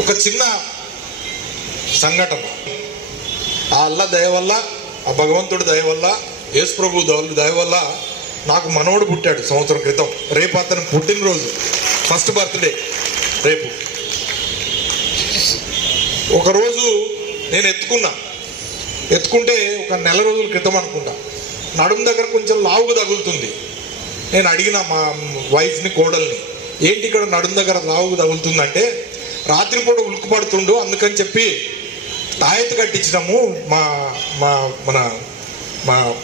ఒక చిన్న సంఘటన. ఆ అల్ల దయ వల్ల ఆ భగవంతుడి దయ వల్ల యేసు ప్రభు దయ- వల్ల నాకు మనవడు పుట్టాడు సంవత్సరం క్రితం. రేపు అతను పుట్టినరోజు. ఫస్ట్ బర్త్డే రేపు. ఒకరోజు నేను ఎత్తుకున్నా. ఎత్తుకుంటే ఒక నెల రోజుల క్రితం అనుకుంటా. నడుము దగ్గర కొంచెం లావుగా తగులుతుంది. నేను అడిగిన మా వైఫ్ని కోడల్ని ఏంటి ఇక్కడ నడుము దగ్గర లావుగా తగులుతుందంటే రాత్రిపూట ఉలుకుపడుతుండు. అందుకని చెప్పి తాయెత్తు కట్టించినాము. మా మా మన మా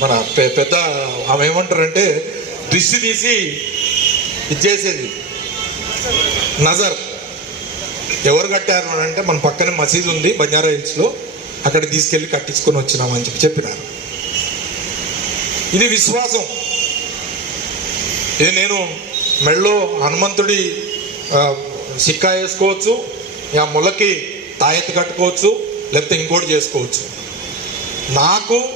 మన పెద్ద ఆమె ఏమంటారంటే దిష్టి తీసి ఇచ్చేసేది. నజర్. ఎవరు కట్టారు అని అంటే మన పక్కనే మసీదు ఉంది బంజారా హిల్స్లో. అక్కడ తీసుకెళ్ళి కట్టించుకొని వచ్చినామని చెప్పి చెప్పినారు. ఇది విశ్వాసం. ఇది నేను మెళ్ళో హనుమంతుడి సిక్కా వేసుకోవచ్చు ఆ ముళ్ళకి తాయెత్తు కట్టుకోవచ్చు లేకపోతే ఇంకోటి చేసుకోవచ్చు. నాకు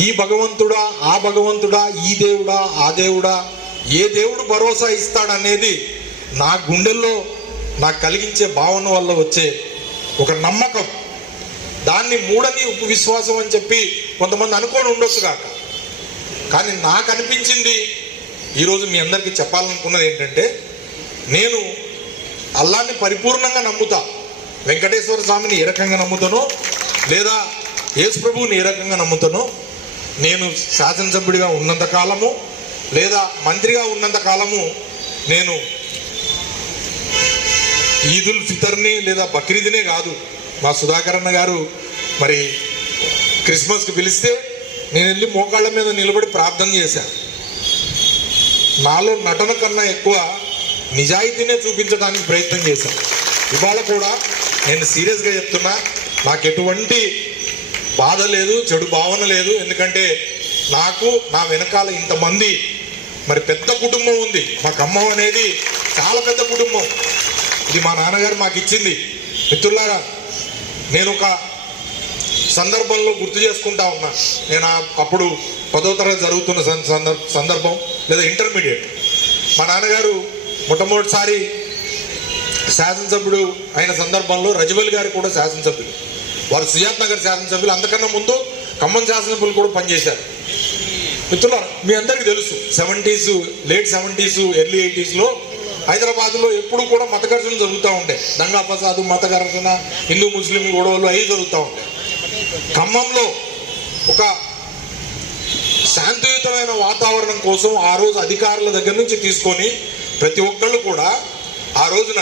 ఈ భగవంతుడా ఆ భగవంతుడా ఈ దేవుడా ఆ దేవుడా ఏ దేవుడు భరోసా ఇస్తాడనేది నా గుండెల్లో నాకు కలిగించే భావన వల్ల వచ్చే ఒక నమ్మకం. దాన్ని మూడని విశ్వాసం అని చెప్పి కొంతమంది అనుకొని ఉండొచ్చు కాక. కానీ నాకు అనిపించింది ఈరోజు మీ అందరికీ చెప్పాలనుకున్నది ఏంటంటే నేను అల్లాన్ని పరిపూర్ణంగా నమ్ముతా. వెంకటేశ్వర స్వామిని ఏ రకంగా నమ్ముతానో లేదా యేసు ప్రభువుని ఏ రకంగా నమ్ముతానో నేను శాసనసభ్యుడిగా ఉన్నంత కాలము లేదా మంత్రిగా ఉన్నంత కాలము నేను ఈదుల్ ఫితర్ని లేదా బక్రీద్నే కాదు. మా సుధాకర్ అన్న గారు మరి క్రిస్మస్కి పిలిస్తే నేను వెళ్ళి మోకాళ్ళ మీద నిలబడి ప్రార్థన చేశాను నాలో నటన కన్నా ఎక్కువ నిజాయితీనే చూపించడానికి ప్రయత్నం చేశాను ఇవాళ కూడా నేను సీరియస్గా చెప్తున్నా నాకు ఎటువంటి బాధ లేదు చెడు భావన లేదు. ఎందుకంటే నాకు నా వెనకాల ఇంతమంది మరి పెద్ద కుటుంబం ఉంది. మా ఖమ్మం అనేది చాలా పెద్ద కుటుంబం. ఇది మా నాన్నగారు మాకు ఇచ్చింది. మిత్రులారా నేను ఒక సందర్భంలో గుర్తు చేసుకుంటా ఉన్నా. నేను అప్పుడు పదో తరగతి జరుగుతున్న సందర్భం లేదా ఇంటర్మీడియట్. మా నాన్నగారు మొట్టమొదటిసారి శాసనసభ్యుడు అయిన సందర్భంలో రజవల్ గారు కూడా శాసనసభ్యులు. వారు సుజాత్ నగర్ శాసనసభ్యులు. అంతకన్నా ముందు ఖమ్మం శాసనసభ్యులు కూడా పనిచేశారు. మిత్రులారా మీ అందరికీ తెలుసు సెవెంటీస్ లేట్ సెవెంటీస్ ఎర్లీ ఎయిటీస్లో హైదరాబాద్లో ఎప్పుడు కూడా మత ఘర్షణ జరుగుతూ ఉంటాయి దంగా ఫసాదు మత ఘర్షణ హిందూ ముస్లిం గొడవలు అవి జరుగుతూ ఉంటాయి ఖమ్మంలో ఒక శాంతియుతమైన వాతావరణం కోసం ఆ రోజు అధికారుల దగ్గర నుంచి తీసుకొని ప్రతి ఒక్కళ్ళు కూడా ఆ రోజున